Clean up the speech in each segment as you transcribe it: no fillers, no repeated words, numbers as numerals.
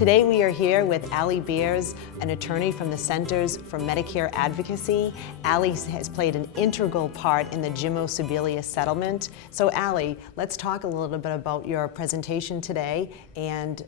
Today we are here with Bers, an attorney from the Centers for Medicare Advocacy. Ali has played an integral part in the Jimmo settlement. So Ali, let's talk a little bit about your presentation today, and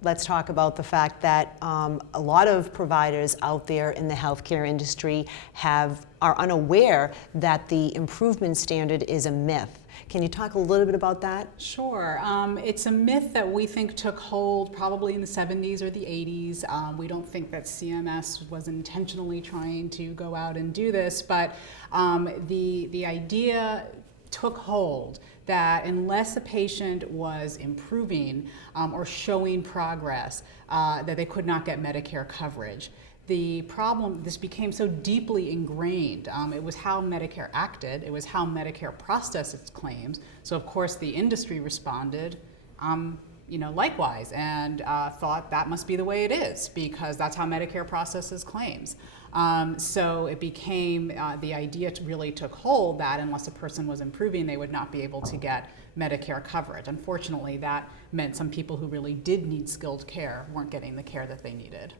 let's talk about the fact that a lot of providers out there in the healthcare industry are unaware that the improvement standard is a myth. Can you talk a little bit about that? Sure. It's a myth that we think took hold probably in the 70s or the 80s. We don't think that CMS was intentionally trying to go out and do this, but the idea took hold that unless a patient was improving or showing progress, that they could not get Medicare coverage. The problem, this became so deeply ingrained. It was how Medicare acted, it was how Medicare processed its claims. So of course the industry responded, likewise, and thought that must be the way it is because that's how Medicare processes claims. So it became, the idea really took hold that unless a person was improving, they would not be able to get Medicare coverage. Unfortunately, that meant some people who really did need skilled care weren't getting the care that they needed.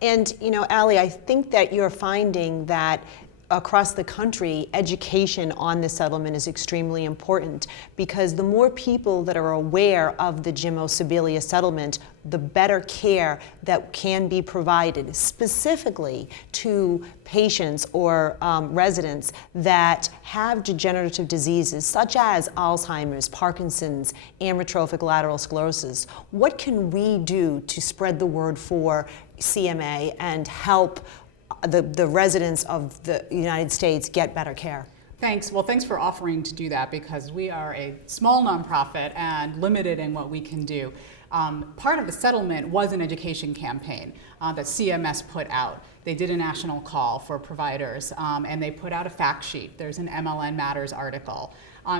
And, Ali, I think that you're finding that across the country, education on the settlement is extremely important because the more people that are aware of the Jimmo settlement, the better care that can be provided specifically to patients or residents that have degenerative diseases such as Alzheimer's, Parkinson's, amyotrophic lateral sclerosis. What can we do to spread the word for CMA and help the residents of the United States get better care? Thanks. Well, thanks for offering to do that because we are a small nonprofit and limited in what we can do. Part of the settlement was an education campaign that CMS put out. They did a national call for providers and they put out a fact sheet. There's an MLN Matters article.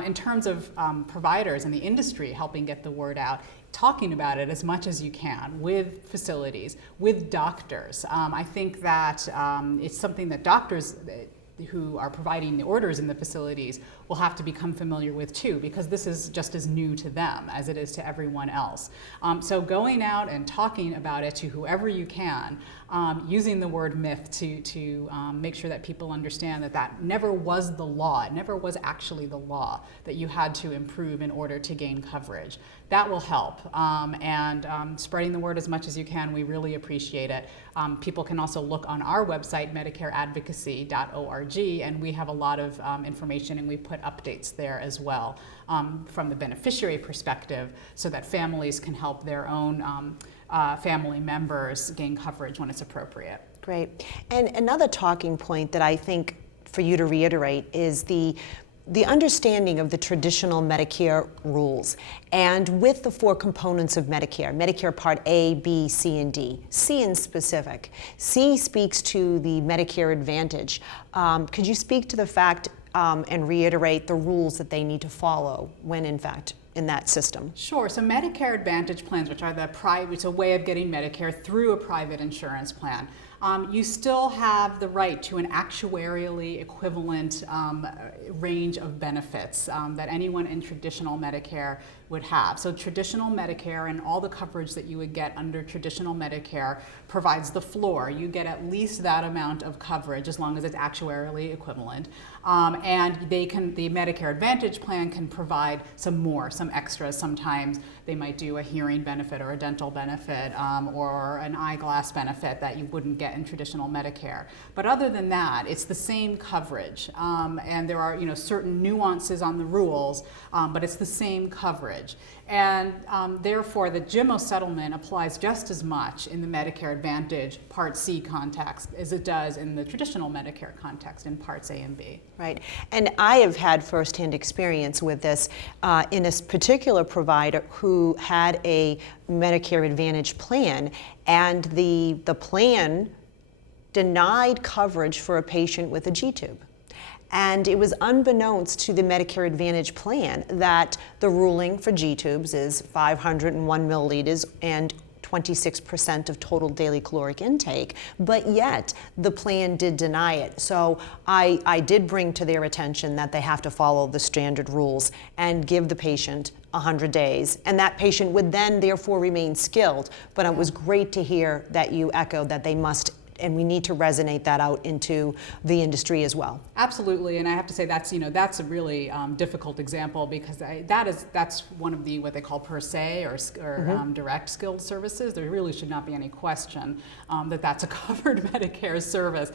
In terms of providers and the industry helping get the word out, talking about it as much as you can with facilities, with doctors. I think that it's something that doctors who are providing the orders in the facilities will have to become familiar with too, because this is just as new to them as it is to everyone else. So going out and talking about it to whoever you can, using the word myth to make sure that people understand that that never was the law, it never was actually the law, that you had to improve in order to gain coverage. That will help, and spreading the word as much as you can, we really appreciate it. People can also look on our website, medicareadvocacy.org, and we have a lot of information and we put updates there as well from the beneficiary perspective so that families can help their own family members gain coverage when it's appropriate. Great. And another talking point that I think for you to reiterate is the understanding of the traditional Medicare rules. And with the four components of Medicare, Medicare Part A, B, C, and D. C in specific. C speaks to the Medicare Advantage. Could you speak to the fact and reiterate the rules that they need to follow when in fact in that system? Sure. So Medicare Advantage plans, which are it's a way of getting Medicare through a private insurance plan. You still have the right to an actuarially equivalent range of benefits that anyone in traditional Medicare would have. So traditional Medicare and all the coverage that you would get under traditional Medicare provides the floor. You get at least that amount of coverage as long as it's actuarially equivalent. And the Medicare Advantage plan can provide some extras. Sometimes they might do a hearing benefit or a dental benefit or an eyeglass benefit that you wouldn't get in traditional Medicare. But other than that, it's the same coverage. And there are certain nuances on the rules, but it's the same coverage. And therefore, the Jimmo settlement applies just as much in the Medicare Advantage Part C context as it does in the traditional Medicare context in Parts A and B. Right. And I have had firsthand experience with this in a particular provider who had a Medicare Advantage plan, and the plan denied coverage for a patient with a G-tube. And it was unbeknownst to the Medicare Advantage plan that the ruling for G-tubes is 501 milliliters and 26% of total daily caloric intake, but yet the plan did deny it. So I did bring to their attention that they have to follow the standard rules and give the patient 100 days, and that patient would then therefore remain skilled. But it was great to hear that you echoed that they must, and we need to resonate that out into the industry as well. Absolutely, and I have to say that's that's a really difficult example, because that's one of the what they call per se or direct skilled services. There really should not be any question that that's a covered Medicare service.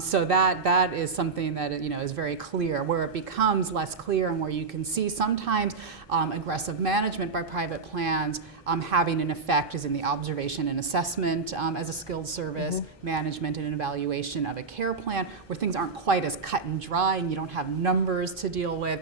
So that is something that is very clear. Where it becomes less clear and where you can see sometimes aggressive management by private plans having an effect is in the observation and assessment as a skilled service, management and an evaluation of a care plan, where things aren't quite as cut and dry and you don't have numbers to deal with.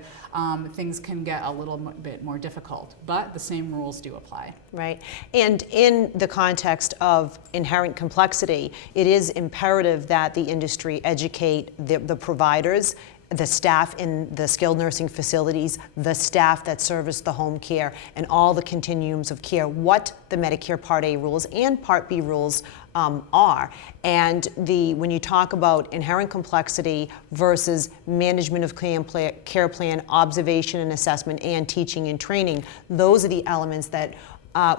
Things can get a little bit more difficult, but the same rules do apply. Right, and in the context of inherent complexity, it is imperative that the industry educate the providers, the staff in the skilled nursing facilities, the staff that service the home care, and all the continuums of care, what the Medicare Part A rules and Part B rules are. And when you talk about inherent complexity versus management of care plan, observation and assessment, and teaching and training, those are the elements that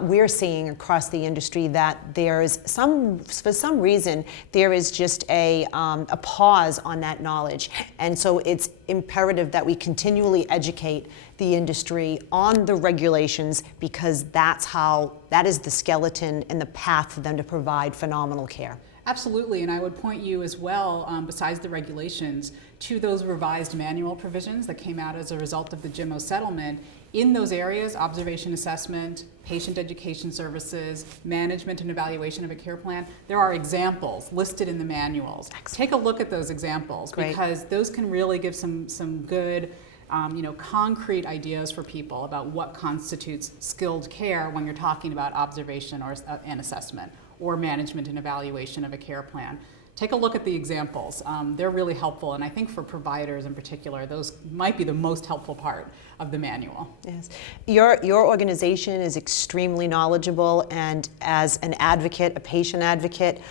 we're seeing across the industry, that there is for some reason, there is just a pause on that knowledge. And so it's imperative that we continually educate the industry on the regulations, because that is the skeleton and the path for them to provide phenomenal care. Absolutely, and I would point you as well, besides the regulations, to those revised manual provisions that came out as a result of the Jimmo settlement. In those areas, observation assessment, patient education services, management and evaluation of a care plan, there are examples listed in the manuals. Excellent. Take a look at those examples. Great. Because those can really give some good concrete ideas for people about what constitutes skilled care when you're talking about observation and assessment, or management and evaluation of a care plan. Take a look at the examples. They're really helpful, and I think for providers in particular, those might be the most helpful part of the manual. Yes. Your organization is extremely knowledgeable, and as an advocate, a patient advocate,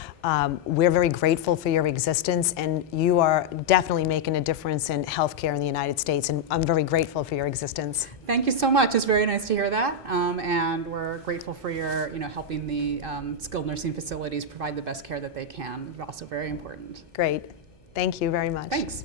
we're very grateful for your existence, and you are definitely making a difference in healthcare in the United States, and I'm very grateful for your existence. Thank you so much. It's very nice to hear that, and we're grateful for your helping the skilled nursing facilities provide the best care that they can. Also very important. Great. Thank you very much. Thanks.